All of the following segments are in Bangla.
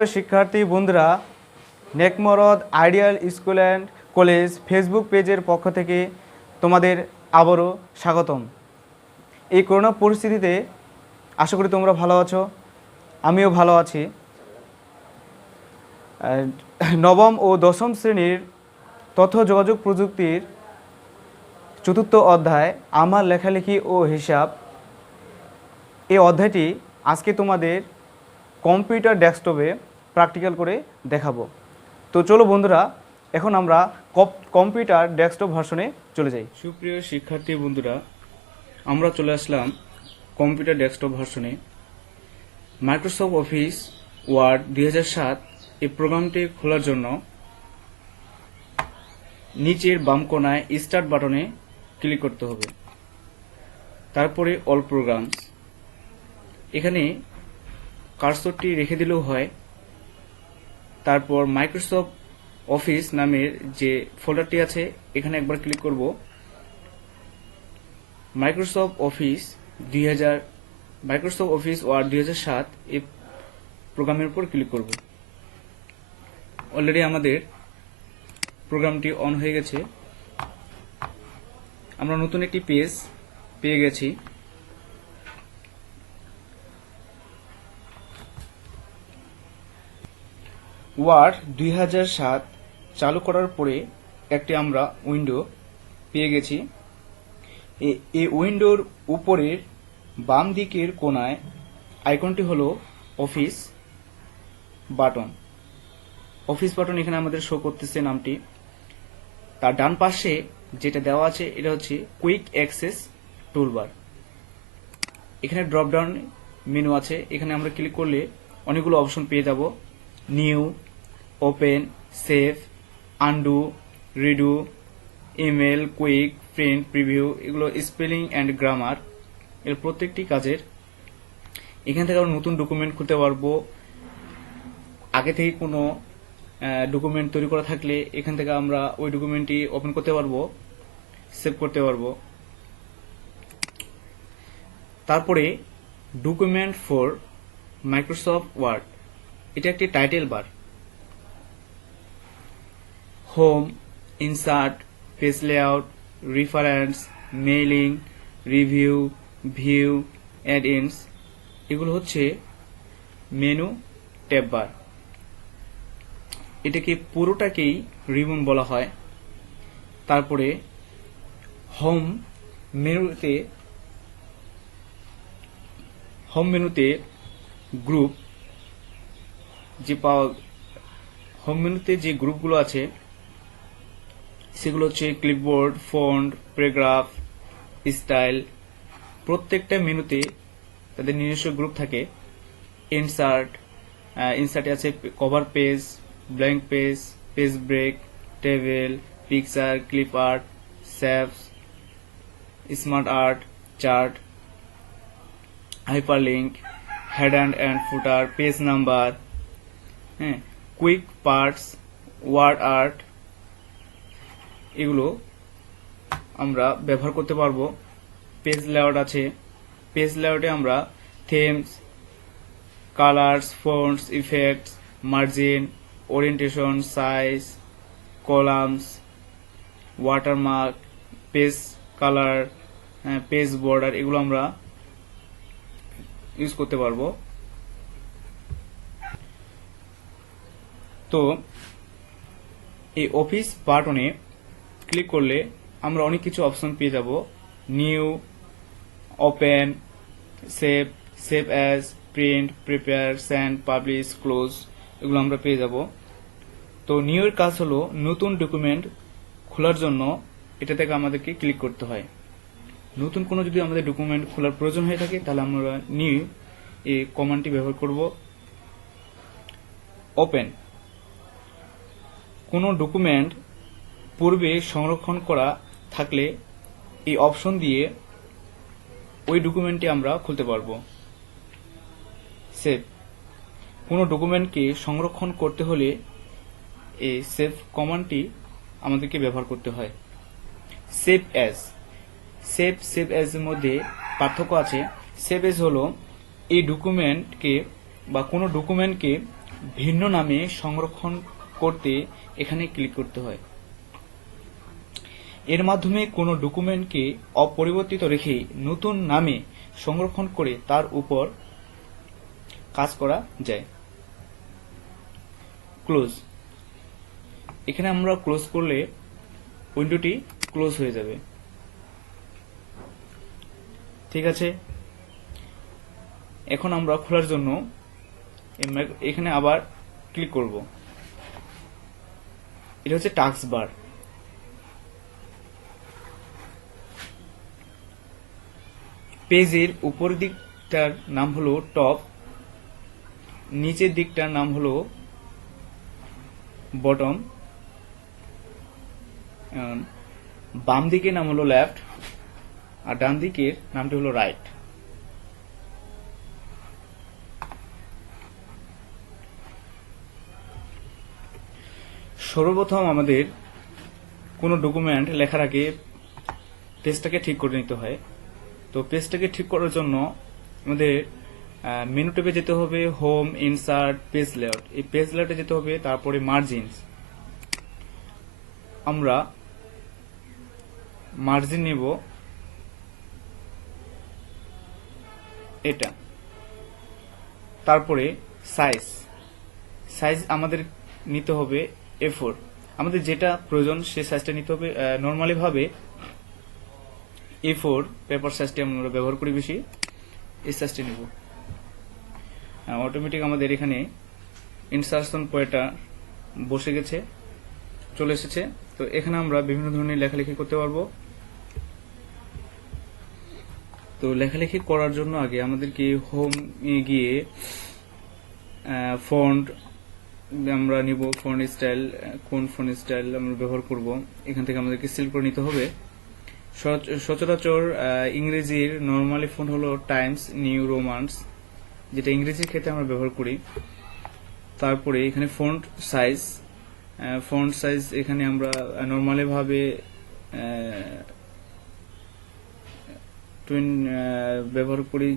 শিক্ষার্থী বন্ধুরা, Nekmarad ideal school and college Facebook পেজের পক্ষ থেকে তোমাদের আবারও স্বাগতম। এই করোনা পরিস্থিতিতে আশা করি তোমরা ভালো আছো, আমিও ভালো আছি। নবম ও দশম শ্রেণীর তথ্য যোগাযোগ প্রযুক্তির চতুর্থ অধ্যায় আমার লেখালেখি ও হিসাব, এই অধ্যায়টি আজকে তোমাদের কম্পিউটার ডেস্কটপে প্র্যাকটিক্যাল করে দেখাবো। তো চলো বন্ধুরা, এখন আমরা কম্পিউটার ডেস্কটপ ভার্সনে চলে যাই। সুপ্রিয় শিক্ষার্থী বন্ধুরা, আমরা চলে আসলাম কম্পিউটার ডেস্কটপ ভার্সনে। মাইক্রোসফট অফিস ওয়ার্ড 2007 এই প্রোগ্রামটি খোলার জন্য নিচের বাম কোণায় স্টার্ট বাটনে ক্লিক করতে হবে। তারপরে অল প্রোগ্রামস, এখানে কার্সরটি রেখে দিলেও হয়। তারপর মাইক্রোসফট অফিস নামের যে ফোল্ডারটি আছে এখানে একবার ক্লিক করব। মাইক্রোসফট অফিস ওয়ার্ড 2007 এই প্রোগ্রামের উপর ক্লিক করব। অলরেডি আমাদের প্রোগ্রামটি অন হয়ে গেছে। আমরা নতুন একটি পেজ পেয়ে গেছি। ওয়ার্ড 2007 চালু করার পরে একটি আমরা উইন্ডো পেয়ে গেছি। এই উইন্ডোর উপরের বাম দিকের কোণায় আইকনটি হলো অফিস বাটন। অফিস বাটন এখানে আমাদের শো করতেছে নামটি। তার ডান পাশে যেটা দেওয়া আছে এটা হচ্ছে কুইক অ্যাক্সেস টুলবার। এখানে ড্রপ ডাউন মেনু আছে, এখানে আমরা ক্লিক করলে অনেকগুলো অপশন পেয়ে যাব। New, open, save, undo, redo, email, quick, print, preview, এগুলো স্পেলিং অ্যান্ড গ্রামার এর প্রত্যেকটি কাজের। এখান থেকে আমরা নতুন ডকুমেন্ট খুলতে পারবো। আগে থেকে কোনো ডকুমেন্ট তৈরি করা থাকলে এখান থেকে আমরা ওই ডকুমেন্টটি ওপেন করতে পারবো, সেভ করতে পারবো। তারপরে ডকুমেন্ট ফর মাইক্রোসফট ওয়ার্ড, এটা একটি title bar. Home, insert, page layout, reference, mailing, review, view, add ins, এগুলো হচ্ছে মেনু ট্যাব বার। এটাকে পুরোটাকেই রিবন বলা হয়। তারপরে হোম মেনুতে গ্রুপ হোম মেনুতে যে গ্রুপগুলো আছে সেগুলো হচ্ছে ক্লিপবোর্ড, ফন্ট, প্যারাগ্রাফ, স্টাইল। প্রত্যেকটা মেনুতে তাদের নিজস্ব গ্রুপ থাকে। ইনসার্টে আছে cover page, blank page, page break, table, picture, clip art, shapes, smart art, chart, hyperlink, head and footer, page number, quick parts, word art, এগুলো আমরা ব্যবহার করতে পারবো। পেজ লেআউট আছে, পেজ লেআউটে আমরা themes, colours, fonts, effects, margin, orientation, size, columns, watermark, page colour, page border, এগুলো আমরা ইউজ করতে পারবো। তো এই অফিস বাটনে ক্লিক করলে আমরা অনেক কিছু অপশন পেয়ে যাব। New, open, save as, print, prepare, send, publish, close, এগুলো আমরা পেয়ে যাব। তো নিউ এর কাজ হলো নতুন ডকুমেন্ট খোলার জন্য এটা থেকে আমাদেরকে ক্লিক করতে হয়। নতুন কোনো যদি আমাদের ডকুমেন্ট খোলার প্রয়োজন হয়ে থাকে তাহলে আমরা নিউ এই কমান্ডটি ব্যবহার করব। ওপেন, কোনো ডকুমেন্ট পূর্বে সংরক্ষণ করা থাকলে এই অপশন দিয়ে ওই ডকুমেন্টটি আমরা খুলতে পারবো। সেভ, কোনো ডকুমেন্টকে সংরক্ষণ করতে হলে এই সেভ কমান্ডটি আমাদেরকে ব্যবহার করতে হয়। সেভ অ্যাজ এর মধ্যে পার্থক্য আছে। সেভ অ্যাজ হলো এই ডকুমেন্টকে বা কোনো ডকুমেন্টকে ভিন্ন নামে সংরক্ষণ করতে এখানে ক্লিক করতে হয়। এর মাধ্যমে কোনো ডকুমেন্টকে অপরিবর্তিত রেখে নতুন নামে সংরক্ষণ করে তার উপর কাজ করা যায়। ক্লোজ, এখানে আমরা ক্লোজ করলে উইন্ডোটি ক্লোজ হয়ে যাবে। ঠিক আছে, এখন আমরা খোলার জন্য এখানে আবার ক্লিক করব। এটা হচ্ছে টাস্ক বার। পেজের উপর দিকটার নাম হলো টপ, নিচের দিকটার নাম হলো বটম, বাম দিকের নাম হলো লেফট, আর ডান দিকের নামটি হলো রাইট। সর্বপ্রথম আমাদের কোনো ডকুমেন্ট লেখার আগে পেজটাকে ঠিক করে নিতে হয়। তো পেজটাকে ঠিক করার জন্য আমাদের মেনু ট্যাবে যেতে হবে, হোম, ইনসার্ট, পেজ লেআউট। এই পেজ লেআউটে যেতে হবে, তারপরে মার্জিনস। আমরা মার্জিন নেব এটা, তারপরে সাইজ আমাদের নিতে হবে A4। আমাদের যেটা প্রয়োজন সেই সাইজটা নিতে হবে। নর্মালি ভাবে A4 পেপার সাইজটি আমরা ব্যবহার করি বেশি, এই সাইজটি নিব। অটোমেটিক আমাদের এখানে ইনসার্শন পয়েন্টটা বসে গেছে, চলে এসেছে। তো এখানে আমরা বিভিন্ন ধরনের লেখালেখি করতে পারবো। তো লেখালেখি করার জন্য আগে আমাদেরকে হোম গিয়ে ফন্ট আমরা নিব, ফন্ট স্টাইল, কোন ফন্ট স্টাইল আমরা ব্যবহার করব এখান থেকে আমাদেরকে সিলেক্ট করে নিতে হবে। সচরাচর ইংরেজির নর্মালি ফন্ট হলো টাইমস নিউ রোমান্স, যেটা ইংরেজির ক্ষেত্রে আমরা ব্যবহার করি। তারপরে এখানে ফন্ট সাইজ এখানে আমরা নর্মালি ভাবে ব্যবহার করি,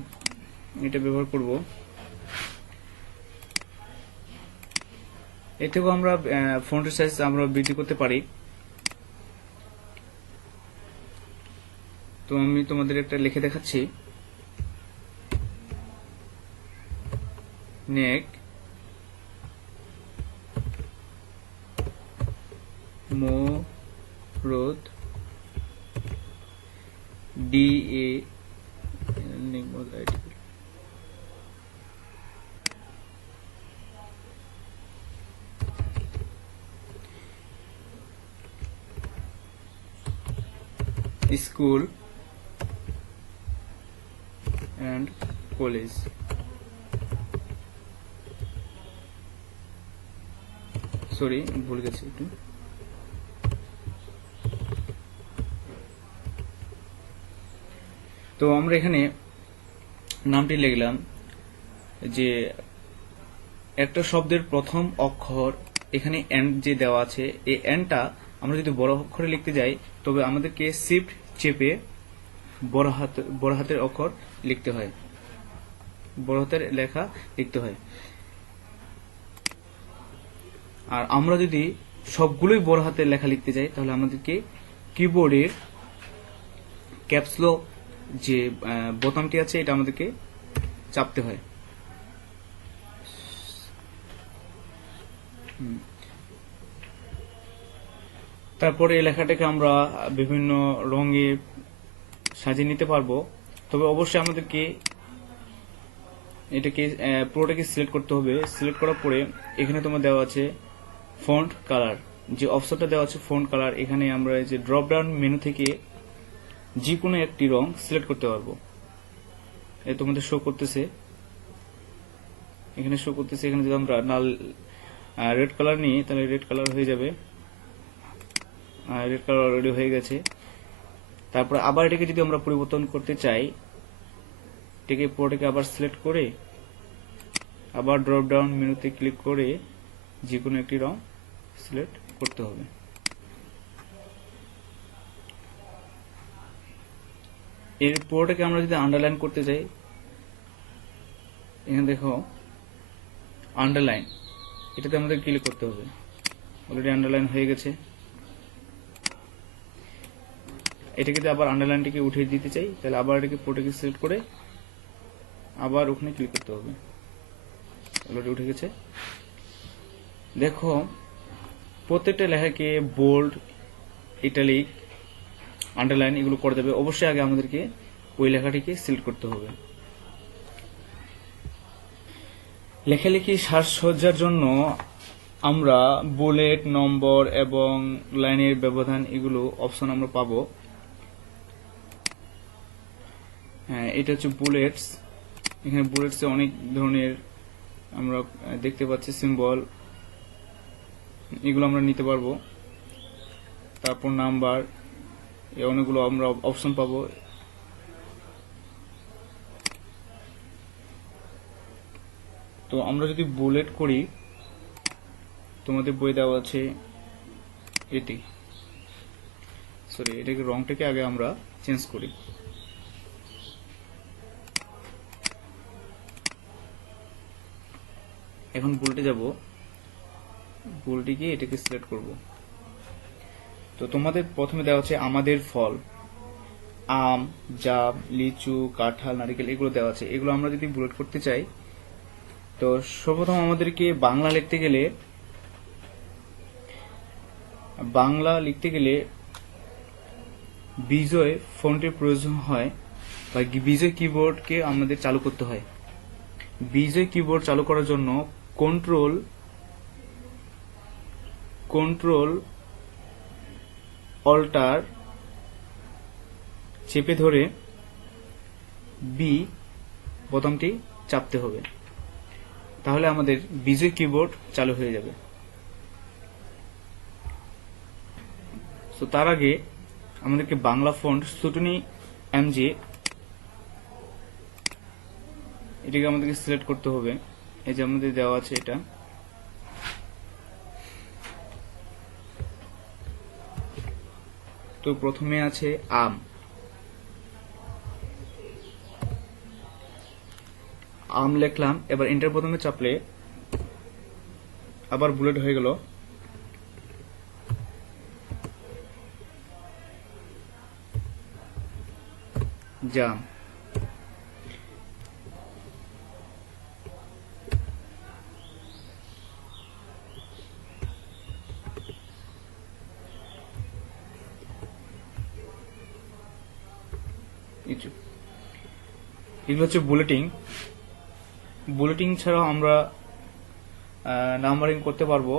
এটা ব্যবহার করব। এতেও আমরা ফন্টের সাইজ আমরা বৃদ্ধি করতে পারি। তো আমি তোমাদের একটা লিখে দেখাচ্ছি। নেক মোরদ DA school and college। Sorry, ভুল গেছি একটু। তো আমরা এখানে নামটি লিখলাম যে একটা শব্দের প্রথম অক্ষর এখানে এন্ড যে দেওয়া আছে, এই এন্ডটা আমরা যদি বড় অক্ষরে লিখতে যাই তবে আমাদেরকে শিফট চেপে বড় হাতের অক্ষর লিখতে হয়, বড় হাতের লেখা লিখতে হয়। আর আমরা যদি সবগুলোই বড় হাতের লেখা লিখতে যাই তাহলে আমাদেরকে কিবোর্ডের ক্যাপস লক যে বোতামটি আছে এটা আমাদেরকে চাপতে হয়। তারপরে এই লেখাটাকে আমরা বিভিন্ন রঙে সাজিয়ে নিতে পারবো। তবে অবশ্যই আমাদেরকে এটাকে পুরোটাকে সিলেক্ট করতে হবে। সিলেক্ট করার পরে এখানে তোমার দেওয়া আছে ফন্ট কালার, যে অপশনটা দেওয়া আছে ফন্ট কালার, এখানে আমরা যে ড্রপ ডাউন মেনু থেকে যে কোনো একটি রং সিলেক্ট করতে পারবো। এই তোমাদের শো করতেছে, এখানে শো করতেছে। এখানে যদি আমরা রেড কালার নিই তাহলে রেড কালার হয়ে যাবে। রেড কালার অলরেডি হয়ে গেছে। তারপর আবার এটাকে যদি আমরা পরিবর্তন করতে চাই, এটাকে পুরোটাকে আবার সিলেক্ট করে আবার ড্রপ ডাউন মেনুতে ক্লিক করে যে কোনো একটি রং সিলেক্ট করতে হবে। এর পুরোটাকে আমরা যদি আন্ডারলাইন করতে চাই, এখানে দেখো আন্ডারলাইন, এটাতে আমাদের ক্লিক করতে হবে। অলরেডি আন্ডারলাইন হয়ে গেছে। এটাকে আবার আন্ডারলাইনটিকে উঠিয়ে দিতে চাই, তাহলে আবার এটাকে পুরোটাকে সিলেক্ট করে আবার ওখানে ক্লিক করতে হবে। অলরেডি উঠে গেছে। দেখো প্রত্যেকটা লেখাকে বোল্ড, ইটালিক, আন্ডারলাইন এগুলো করে দেবে। অবশ্যই আগে আমাদেরকে ওই লেখাটিকে সিলেক্ট করতে হবে। লেখালেখি সাজসজ্জার জন্য আমরা বুলেট, নম্বর এবং লাইনের ব্যবধান এগুলো অপশন আমরা পাবো। হ্যাঁ, এটা হচ্ছে বুলেটস। এখানে বুলেটসে অনেক ধরনের আমরা দেখতে পাচ্ছি সিম্বল, এগুলো আমরা নিতে পারবো। তারপর নাম্বার, অনেকগুলো আমরা অপশন পাবো। তো আমরা যদি বুলেট করি, তোমাদের বই দেওয়া আছে এটি, সরি এটাকে রংটাকে আগে আমরা চেঞ্জ করি। এখন বুলেটে যাব, বুলটিকে এটাকে সিলেক্ট করব। তো তোমাদের প্রথমে দেওয়া আছে আমাদের ফল, আম, জাম, লিচু, কাঁঠাল, নারকেল এগুলো দেওয়া আছে। এগুলো আমরা যদি বুলেট করতে চাই, তো সর্বপ্রথম আমাদেরকে বাংলা লিখতে গেলে বিজয় ফন্টের প্রয়োজন হয়, বা বিজয় কিবোর্ডকে আমাদের চালু করতে হয়। বিজয় কিবোর্ড চালু করার জন্য কন্ট্রোল অল্টার চেপে ধরে বি বোতামটি চাপতে হবে, তাহলে আমাদের বিজয় কিবোর্ড চালু হয়ে যাবে। তো তার আগে আমাদেরকে বাংলা ফন্ট সুটনি এমজে এটাকে আমাদেরকে সিলেক্ট করতে হবে। এই যে আমাদের দেওয়া আছে এটা। তো প্রথমে আছে আম লিখলাম, এবার এন্টার বোতামে চাপলে আবার বুলেট হয়ে গেল। জাম, এগুলো হচ্ছে বুলেটিং ছাড়াও আমরা নাম্বারিং করতে পারবো।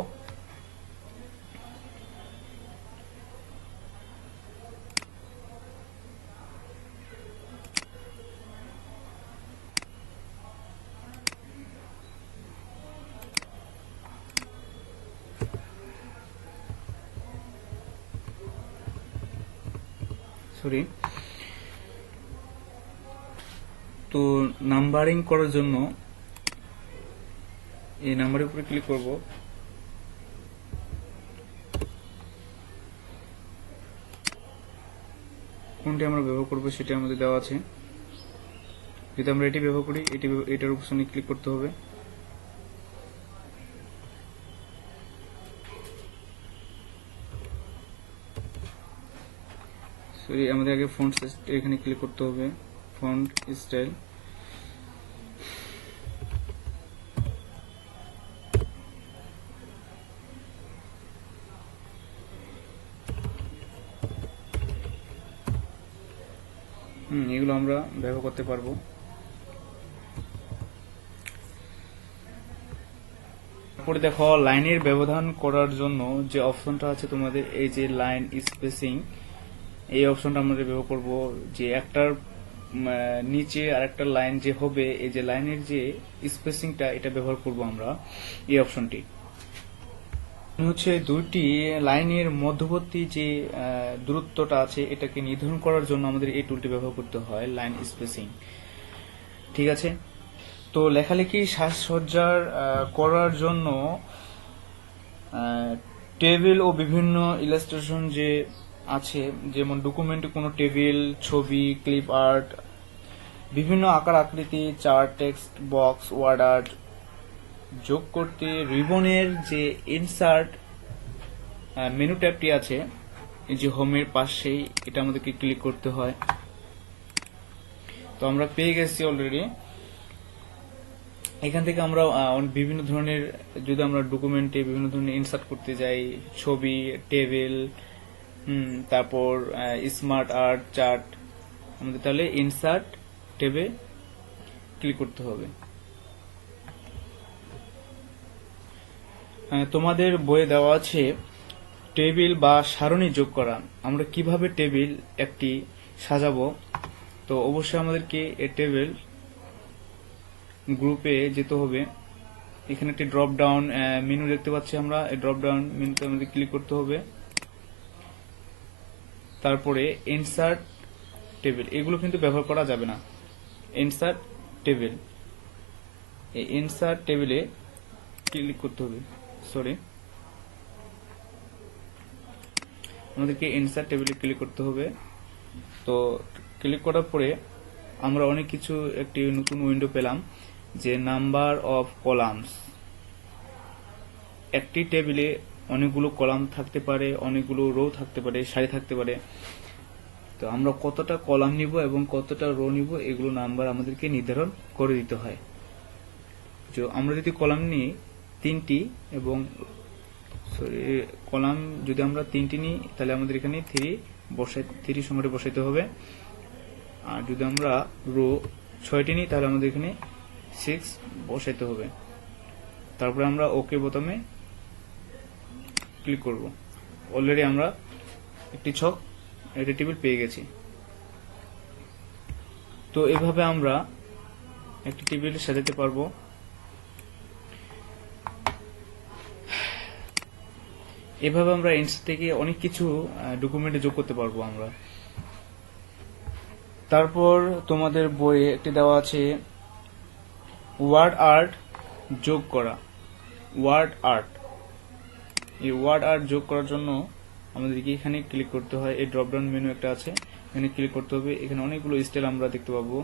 সরি, তো নাম্বারিং করার জন্য এই নাম্বারের উপরে ক্লিক করব। কোনটি আমরা ব্যবহার করব সেটা আমাদের দেওয়া আছে। যদি আমরা এটি ব্যবহার করি, এটার অপশনে ক্লিক করতে হবে। সরি, আমাদের আগে ফন্ট এখানে ক্লিক করতে হবে, ফন্ট স্টাইল। এগুলো আমরা ব্যবহার করতে পারবো। তারপরে দেখো লাইনের ব্যবধান করার জন্য যে অপশনটা আছে তোমাদের, এই যে লাইন স্পেসিং, এই অপশনটা আমরা ব্যবহার করব। যে একটার নিচে আর একটা লাইন যে হবে, এই যে লাইনের যে স্পেসিংটা, এটা ব্যবহার করব আমরা এই অপশনটি। হচ্ছে দুইটি লাইনের মধ্যবর্তী যে দূরত্বটা আছে, এটাকে নির্ধারণ করার জন্য আমাদের এই টুলটি ব্যবহার করতে হয়, লাইন স্পেসিং। ঠিক আছে। তো লেখালেখি সাজসজ্জার করার জন্য টেবিল ও বিভিন্ন ইলাস্ট্রেশন যে আছে, যেমন ডকুমেন্টে কোনো টেবিল, ছবি, ক্লিপ আর্ট, বিভিন্ন আকার আকৃতি, chart, text box, word art, যোগ করতে রিবনের যে ইনসার্ট মেনু ট্যাবটি আছে, এই যে হোমের পাশেই, এটা আমাদেরকে ক্লিক করতে হয়। তো আমরা পেয়ে গেছি অলরেডি। এখান থেকে আমরা বিভিন্ন ধরনের, যদি আমরা ডকুমেন্টে বিভিন্ন ধরনের ইনসার্ট করতে যাই, ছবি, টেবিল, তারপর স্মার্ট আর্ট, চার্ট, আমাদের তাহলে ইনসার্ট ট্যাবে ক্লিক করতে হবে। তোমাদের বইয়ে দেওয়া আছে টেবিল বা সারণী যোগ করা। আমরা কিভাবে টেবিল একটি সাজাবো, তো অবশ্যই আমাদেরকে এই টেবিল গ্রুপে যেতে হবে। এখানে একটি ড্রপ ডাউন মেনু দেখতে পাচ্ছি আমরা, এই ড্রপ ডাউন মেনুতে আমাদের ক্লিক করতে হবে। তারপরে ইনসার্ট টেবিল, এগুলো কিন্তু ব্যবহার করা যাবে না। ইনসার্ট টেবিল, এই ইনসার্ট টেবিলে ক্লিক করতে হবে। আমাদেরকে ইনসার্ট টেবিলে ক্লিক করতে হবে। তো ক্লিক করার পরে আমরা অনেক কিছু, একটি নতুন উইন্ডো পেলাম, যে নাম্বার অফ কলামস। একটি টেবিলে অনেকগুলো কলাম থাকতে পারে, অনেকগুলো রো থাকতে পারে, সারি থাকতে পারে। তো আমরা কতটা কলাম নিব এবং কতটা রো নিব, এগুলো নাম্বার আমাদেরকে নির্ধারণ করে দিতে হয়। তো আমরা যদি কলাম নিই 3টি এবং কলাম যদি আমরা 3টি নিই, তাহলে আমাদের এখানে 3 সংখ্যাটি বসাইতে হবে। আর যদি আমরা রো 6টি নিই, তাহলে আমাদের এখানে 6 বসাইতে হবে। তারপরে আমরা ওকে বোতামে ক্লিক করব। অলরেডি আমরা একটি টেবিল পেয়ে গেছি। তো এভাবে আমরা একটি টেবিল সাজাতে পারবো। এভাবে আমরা ইনসার্ট থেকে অনেক কিছু ডকুমেন্টে যোগ করতে পারবো আমরা। তারপর তোমাদের বইয়ে একটি দেওয়া আছে ওয়ার্ড আর্ট যোগ করা। ওয়ার্ড আর্ট, এই ওয়ার্ড আর্ট যোগ করার জন্য আমাদেরকে এখানে ক্লিক করতে হয়। এই ড্রপ ডাউন মেনু একটা আছে, এখানে ক্লিক করতে হবে। এখানে অনেকগুলো স্টাইল আমরা দেখতে পাবো,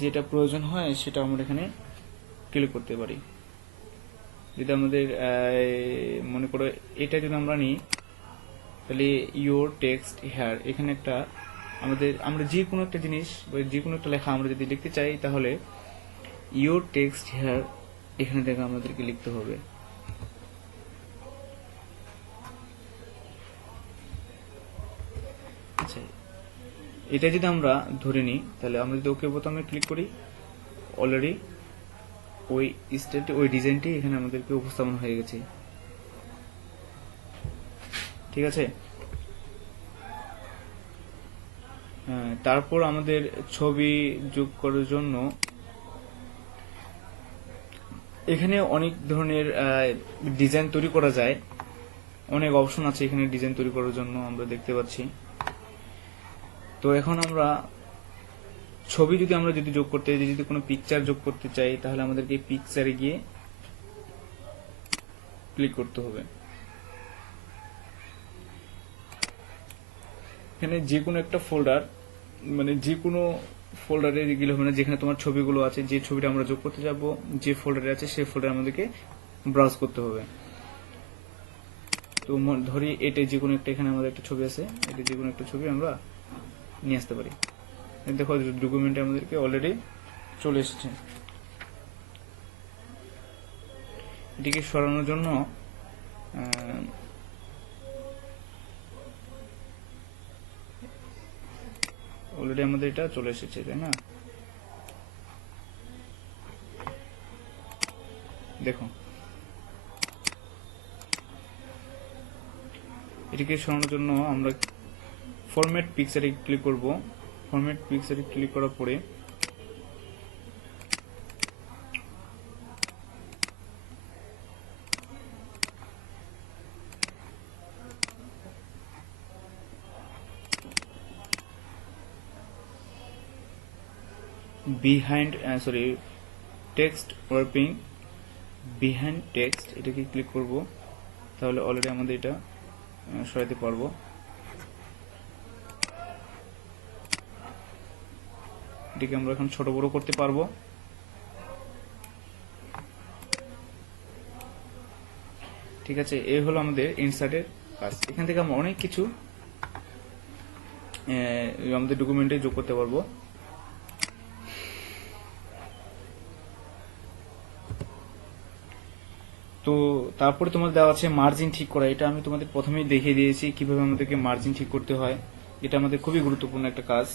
যেটা প্রয়োজন হয় সেটা আমরা এখানে ক্লিক করতে পারি। যদি আমাদের মনে করো এটা যদি আমরা নিই, তাহলে ইউর টেক্সট হেয়ার, এখানে একটা আমরা যে কোনো একটা জিনিস বা যে কোনো একটা লেখা আমরা যদি লিখতে চাই, তাহলে ইউর টেক্সট হেয়ার এখানে থেকে আমাদেরকে লিখতে হবে। আচ্ছা, এটা যদি আমরা ধরে নিই, তাহলে আমরা যদি ওকে বোতামে ক্লিক করি, অলরেডি ওই স্টাইলটি, ওই ডিজাইনটি এখানে আমাদেরকে উপস্থাপন হয়ে গেছে। ঠিক আছে। তারপর আমাদের ছবি যোগ করার জন্য এখানে অনেক ধরনের ডিজাইন তৈরি করা যায়, অনেক অপশন আছে এখানে ডিজাইন তৈরি করার জন্য, আমরা দেখতে পাচ্ছি। তো এখন আমরা ছবি যদি যোগ করতে চাই, যদি কোনো পিকচার যোগ করতে চাই, তাহলে আমাদেরকে পিকচারে গিয়ে ক্লিক করতে হবে। এখানে যে কোনো একটা ফোল্ডার, মানে যে কোনো ফোল্ডারে গেলে হবে না, যেখানে তোমার ছবিগুলো আছে, যে ছবিটা আমরা যোগ করতে যাব, যে ফোল্ডারে আছে সেই ফোল্ডারে আমাদেরকে ব্রাউজ করতে হবে। তো ধরি এটা যে কোনো একটা, এখানে আমাদের একটা ছবি আছে, এটা যে কোনো একটা ছবি আমরা নিয়ে আসতে পারি। দেখো ডকুমেন্টে আমাদেরকে অলরেডি চলে এসেছে। এটিকে সরানোর জন্য অলরেডি আমাদের এটা চলে এসেছে, তাই না? দেখো, এটিকে সরানোর জন্য আমরা ফরম্যাট পিকচারে ক্লিক করব। ফরম্যাট পিকচারে ক্লিক করার পরে টেক্সট ওয়ার্পিং বিহাইন্ড টেক্সট, এটাকে ক্লিক করব। তাহলে অলরেডি আমাদের এটা সরাতে পারবো। এটাকে আমরা এখন ছোট বড় করতে পারবো। ঠিক আছে, এই হলো আমাদের ইনসার্টের কাজ। এখান থেকে আমরা অনেক কিছু আমাদের ডকুমেন্টে যোগ করতে পারবো। তো তারপরে তোমাদের দেওয়া আছে মার্জিন ঠিক করা। এটা আমি তোমাদের প্রথমেই দেখিয়ে দিয়েছি কিভাবে আমাদেরকে মার্জিন ঠিক করতে হয়। এটা আমাদের খুবই গুরুত্বপূর্ণ একটা কাজ,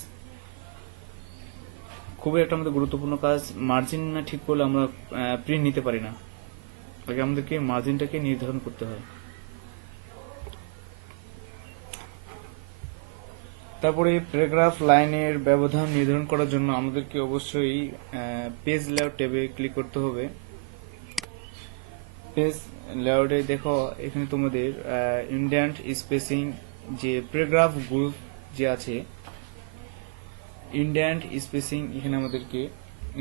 খুবই একটা আমাদের গুরুত্বপূর্ণ কাজ। মার্জিন না ঠিক করলে আমরা প্রিন্ট নিতে পারি না। আগে আমাদেরকে মার্জিনটাকে নির্ধারণ করতে হয়। তারপরে প্যারাগ্রাফ লাইনের ব্যবধান নির্ধারণ করার জন্য আমাদেরকে অবশ্যই পেজ লেআউট ট্যাবে ক্লিক করতে হবে। পেজ লেআউটে দেখো এখানে তোমাদের ইন্ডেন্ট স্পেসিং, যে প্যারাগ্রাফ গ্রুপ যে আছে, ইন্ডেন্ট স্পেসিং এখানে আমাদেরকে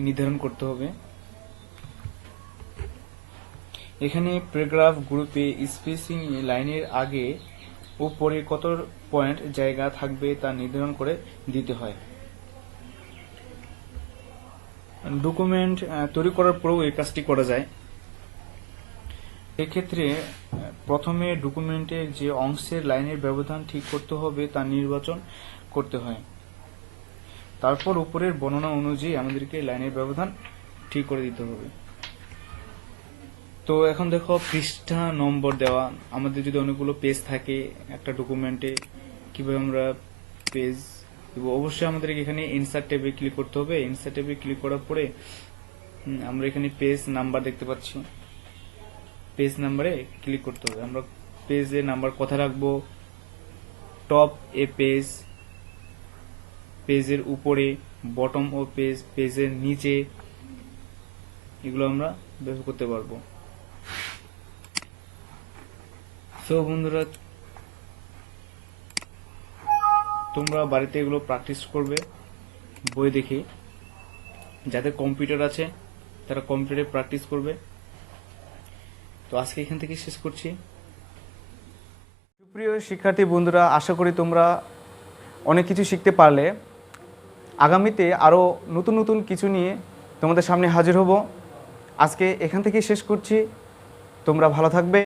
নির্ধারণ করতে হবে। এখানে প্যারাগ্রাফ গ্রুপে স্পেসিং লাইনের আগে ও পরে কত পয়েন্ট জায়গা থাকবে তা নির্ধারণ করে দিতে হয়। ডকুমেন্ট তৈরি করার পরেও এই কাজটি করা যায়। এক্ষেত্রে প্রথমে ডকুমেন্টের যে অংশের লাইনের ব্যবধান ঠিক করতে হবে তা নির্বাচন করতে হয়। তারপর উপরের বর্ণনা অনুযায়ী আমাদেরকে লাইনের ব্যবধান ঠিক করে দিতে হবে। তো এখন দেখো পৃষ্ঠা নম্বর দেওয়া। আমাদের যদি অনেকগুলো পেজ থাকে একটা ডকুমেন্টে, কিভাবে আমরা পেজ দেব? অবশ্যই আমাদের এখানে ইনসার্ট ট্যাবে ক্লিক করতে হবে। ইনসার্ট ট্যাবে ক্লিক করার পরে আমরা এখানে পেজ নাম্বার দেখতে পাচ্ছি, পেজ নাম্বারে ক্লিক করতে হবে। আমরা পেজের নাম্বার কোথায় রাখবো? টপ এ পেজ, পেজের উপরে, বটম ও পেজ, পেজের নিচে, এগুলো আমরা ব্যবহার করতে পারবো। সো বন্ধুরা, তোমরা বাড়িতে এগুলো প্র্যাকটিস করবে বই দেখে। যাদের কম্পিউটার আছে তারা কম্পিউটারে প্র্যাকটিস করবে। তো আজকে এখান থেকে শেষ করছি। সুপ্রিয় শিক্ষার্থী বন্ধুরা, আশা করি তোমরা অনেক কিছু শিখতে পারলে। আগামীতে আরও নতুন নতুন কিছু নিয়ে তোমাদের সামনে হাজির হব। আজকে এখান থেকে শেষ করছি। তোমরা ভালো থাকবে।